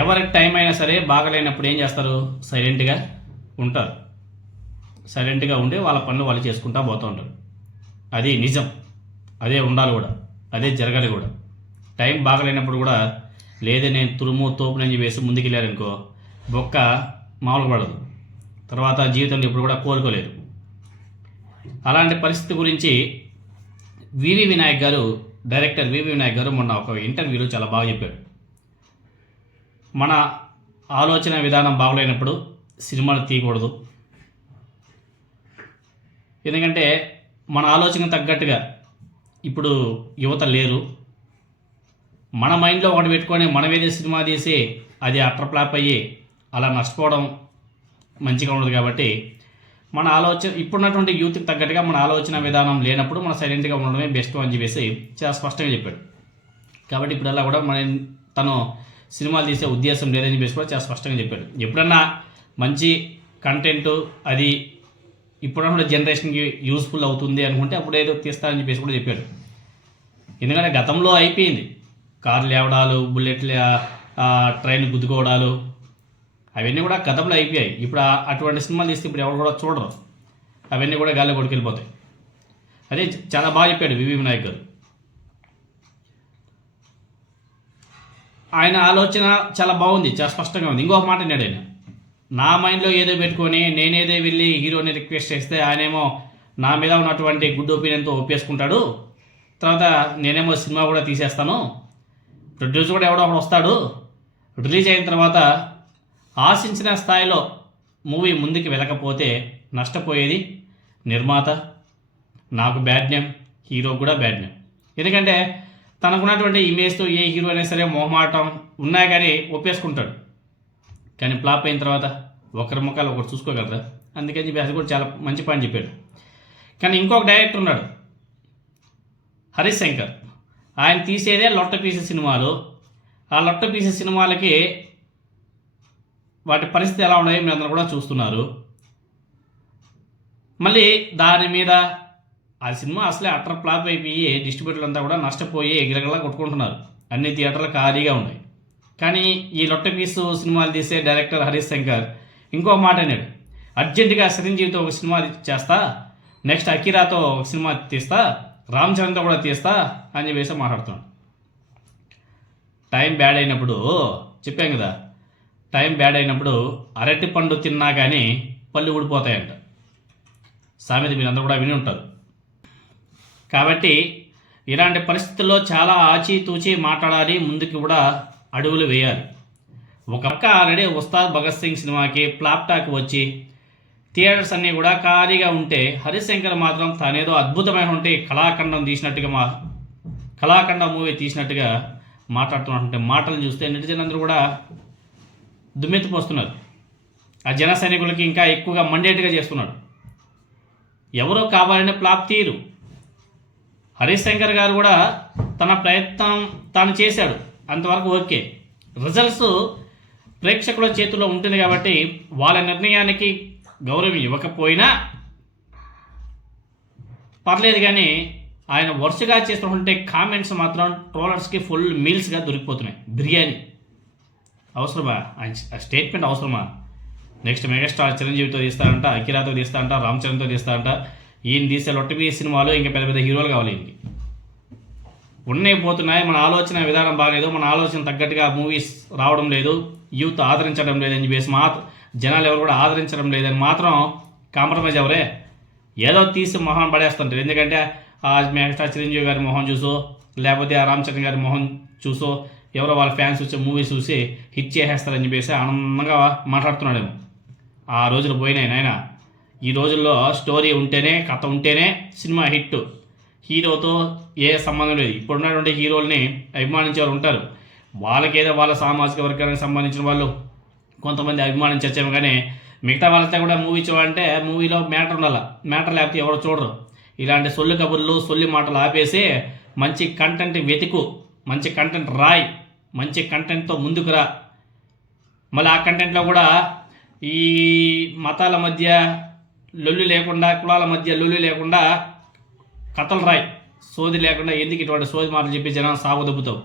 ఎవరి టైం అయినా సరే బాగలేనప్పుడు ఏం చేస్తారు? సైలెంట్గా ఉంటారు. సైలెంట్గా ఉండి వాళ్ళ పనులు వాళ్ళు చేసుకుంటూ పోతూ ఉంటారు. అది నిజం. అదే ఉండాలి కూడా, అదే జరగాలి కూడా. టైం బాగలేనప్పుడు కూడా లేదే నేను తురుము తోపునని వేసి ముందుకు వెళ్ళారనుకో బొక్క మామూలు పడదు. తర్వాత జీవితంలో ఇప్పుడు కూడా కోలుకోలేరు. అలాంటి పరిస్థితి గురించి డైరెక్టర్ వివి వినాయక్ గారు మొన్న ఒక ఇంటర్వ్యూలో చాలా బాగా చెప్పాడు. మన ఆలోచన విధానం బాగలేనప్పుడు సినిమాలు తీయకూడదు. ఎందుకంటే మన ఆలోచన తగ్గట్టుగా ఇప్పుడు యువత లేరు. మన మైండ్లో ఒకటి పెట్టుకొని మనం ఏదో సినిమా తీసి అది అట్టర్ ఫ్లాప్ అయ్యి అలా నష్టపోవడం మంచిగా ఉండదు. కాబట్టి మన ఆలోచన ఇప్పుడున్నటువంటి యూత్కి తగ్గట్టుగా మన ఆలోచన విధానం లేనప్పుడు మనం సైలెంట్గా ఉండడమే బెస్ట్ అని చెప్పేసి చాలా స్పష్టంగా చెప్పాడు. కాబట్టి ఇప్పుడల్లా కూడా తను సినిమాలు తీసే ఉద్దేశం లేదని చెప్పేసి కూడా చాలా స్పష్టంగా చెప్పాడు. ఎప్పుడన్నా మంచి కంటెంట్ అది ఇప్పుడున్న జనరేషన్కి యూస్ఫుల్ అవుతుంది అనుకుంటే అప్పుడు ఏదో తీస్తారని చెప్పేసి కూడా చెప్పాడు. ఎందుకంటే గతంలో అయిపోయింది. కార్లు లేవడాలు, బుల్లెట్లు, ట్రైన్ గుద్దుకోవడాలు అవన్నీ కూడా గతంలో అయిపోయాయి. ఇప్పుడు అటువంటి సినిమాలు తీస్తే ఇప్పుడు ఎవరు కూడా చూడరు. అవన్నీ కూడా గాల్లో కొట్టుకెళ్ళిపోతాయి. అదే చాలా బాగా చెప్పాడు వివి వినాయక్ గారు. ఆయన ఆలోచన చాలా బాగుంది, చాలా స్పష్టంగా ఉంది. ఇంకొక మాట అన్నాడు ఆయన, నా మైండ్లో ఏదో పెట్టుకొని నేనేదో వెళ్ళి హీరోని రిక్వెస్ట్ చేస్తే ఆయనేమో నా మీద ఉన్నటువంటి గుడ్ ఒపీనియన్తో ఒప్పేసుకుంటాడు. తర్వాత నేనేమో సినిమా కూడా తీసేస్తాను, ప్రొడ్యూసర్ కూడా ఎవడో ఒకడు వస్తాడు, రిలీజ్ అయిన తర్వాత ఆశించిన స్థాయిలో మూవీ ముందుకు వెళ్ళకపోతే నష్టపోయేది నిర్మాత, నాకు బ్యాడ్ నేమ్, హీరో కూడా బ్యాడ్ నేమ్. ఎందుకంటే తనకున్నటువంటి ఇమేజ్తో ఏ హీరో అయినా సరే మొహమాటం ఉన్నాయి కానీ ఒప్పేసుకుంటాడు. కానీ ఫ్లాప్ అయిన తర్వాత ఒకరి ముఖాలు ఒకరు చూసుకోగలరా? అందుకని చెప్పి అది కూడా చాలా మంచి పని చెప్పాడు. కానీ ఇంకొక డైరెక్టర్ ఉన్నాడు, హరీష్ శంకర్. ఆయన తీసేదే లొట్ట పీసే సినిమాలు. ఆ లొట్ట పీసే సినిమాలకి వాటి పరిస్థితి ఎలా ఉన్నాయో మీరు అందరూ కూడా చూస్తున్నారు. మళ్ళీ దాని మీద ఆ సినిమా అసలే అట్టర్ ఫ్లాప్ అయిపోయి డిస్ట్రిబ్యూటర్లు అంతా కూడా నష్టపోయి గిలగలా కొట్టుకుంటున్నారు. అన్ని థియేటర్లు ఖాళీగా ఉన్నాయి. కానీ ఈ లొట్ట పీసు సినిమాలు తీసే డైరెక్టర్ హరీష్ శంకర్ ఇంకో మాట అన్నాడు, అర్జెంటుగా చిరంజీవితో ఒక సినిమా చేస్తా, నెక్స్ట్ అకీరాతో ఒక సినిమా తీస్తా, రామ్ చరణ్తో కూడా తీస్తా అని చెప్పేసి మాట్లాడుతున్నాడు. టైం బ్యాడ్ అయినప్పుడు చెప్పాం కదా, టైం బ్యాడ్ అయినప్పుడు అరటి పండు తిన్నా కానీ పళ్ళు ఊడిపోతాయంట. సామెత మీరందరూ కూడా విని ఉంటారు. కాబట్టి ఇలాంటి పరిస్థితుల్లో చాలా ఆచితూచి మాట్లాడాలి, ముందుకు కూడా అడుగులు వేయాలి. ఒక పక్క ఆల్రెడీ ఉస్తాద్ భగత్ సింగ్ సినిమాకి ఫ్లాప్ టాక్ వచ్చి థియేటర్స్ అన్నీ కూడా ఖాళీగా ఉంటే హరీష్ శంకర్ మాత్రం తానేదో అద్భుతమైనటువంటి కళాఖండం మూవీ తీసినట్టుగా మాట్లాడుతున్నటువంటి మాటలు చూస్తే నెటిజన్ అందరూ కూడా దుమ్మెత్తిపోస్తున్నారు. ఆ జన సైనికులకి ఇంకా ఎక్కువగా మండేట్టుగా చేస్తున్నాడు. ఎవరో కావాలనే ఫ్లాప్ తీరు. హరీష్ శంకర్ గారు కూడా తన ప్రయత్నం తాను చేశాడు, అంతవరకు ఓకే. రిజల్ట్స్ ప్రేక్షకుల చేతుల్లో ఉంటుంది కాబట్టి వాళ్ళ నిర్ణయానికి గౌరవం ఇవ్వకపోయినా పర్లేదు. కానీ ఆయన వరుసగా చేస్తున్నటువంటి కామెంట్స్ మాత్రం ట్రోలర్స్కి ఫుల్ మీల్స్గా దొరికిపోతున్నాయి. బిర్యానీ అవసరమా? ఆ స్టేట్మెంట్ అవసరమా? నెక్స్ట్ మెగాస్టార్ చిరంజీవితో తీస్తారంట, అకిరాతో తీస్తారంట, రామ్ చరణ్తో తీస్తారంట. ఈయన తీసే లొట్టపీ సినిమాలు ఇంకా పెద్ద పెద్ద హీరోలు కావాలి. ఈయనకి ఉన్నాయి పోతున్నాయి. మన ఆలోచన విధానం బాగలేదు, మన ఆలోచన తగ్గట్టుగా మూవీస్ రావడం లేదు, యూత్ ఆదరించడం లేదని చెప్పేసి జనాలు ఎవరు కూడా ఆదరించడం లేదని మాత్రం కాంప్రమైజ్ ఎవరే ఏదో తీసి మొహం పడేస్తుంటారు. ఎందుకంటే ఆ మెగాస్టార్ చిరంజీవి గారి మొహం చూసో లేకపోతే ఆ రామ్ చరణ్ గారి మొహం చూసో ఎవరో వాళ్ళ ఫ్యాన్స్ వచ్చి మూవీ చూసి హిట్ చేసేస్తారని చెప్పేసి ఆనందంగా మాట్లాడుతున్నాడేమో. ఆ రోజులు పోయినాయి నాయన. ఈ రోజుల్లో స్టోరీ ఉంటేనే, కథ ఉంటేనే సినిమా హిట్. హీరోతో ఏ సంబంధం లేదు. ఇప్పుడున్నటువంటి హీరోల్ని అభిమానించే వాళ్ళు ఉంటారు. వాళ్ళకేదో వాళ్ళ సామాజిక వర్గానికి సంబంధించిన వాళ్ళు కొంతమంది అభిమానించచ్చేమో, కానీ మిగతా వాళ్ళతో కూడా మూవీ చూడాలంటే మూవీలో మ్యాటర్ ఉండాలి. మ్యాటర్ లేకపోతే ఎవరు చూడరు. ఇలాంటి సొల్లు కబుర్లు, సొల్లి మాటలు ఆపేసి మంచి కంటెంట్ వెతుకు, మంచి కంటెంట్ రాయి, మంచి కంటెంట్తో ముందుకు రా. మళ్ళీ ఆ కంటెంట్లో కూడా ఈ మతాల మధ్య లొల్లి లేకుండా, కులాల మధ్య లొల్లి లేకుండా కథలు రాయి. సోది లేకుండా ఎందుకు ఇటువంటి సోది మాటలు చెప్పి జనాలు సాగు దొబ్బుతావు.